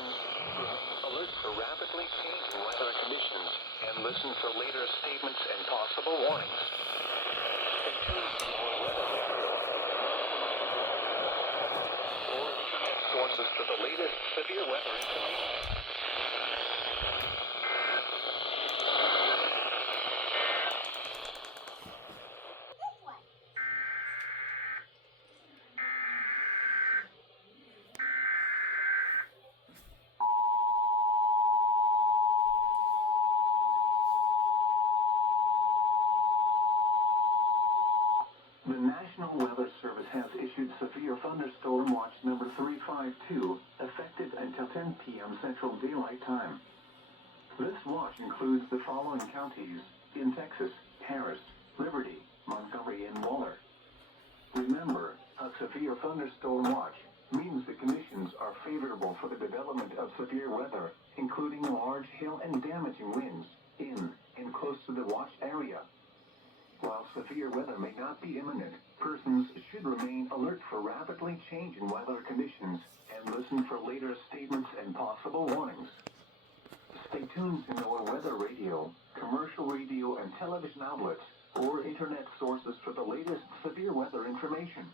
citizens remain alert for rapidly changing weather conditions and listen for later statements and possible warnings. Stay tuned to our weather radio or internet sources for the latest severe weather information. The National Weather Service has issued Severe Thunderstorm Watch number 352, effective until 10 p.m. Central Daylight Time. This watch includes the following counties in Texas: Harris, Liberty, Montgomery, and Waller. Remember, a severe thunderstorm watch means the conditions are favorable for the development of severe weather, including large hail and damaging winds in and close to the watch area. While severe weather may not be imminent, persons should remain alert for rapidly changing weather conditions and listen for later statements and possible warnings. Stay tuned to our weather radio, commercial radio and television outlets, or internet sources for the latest severe weather information.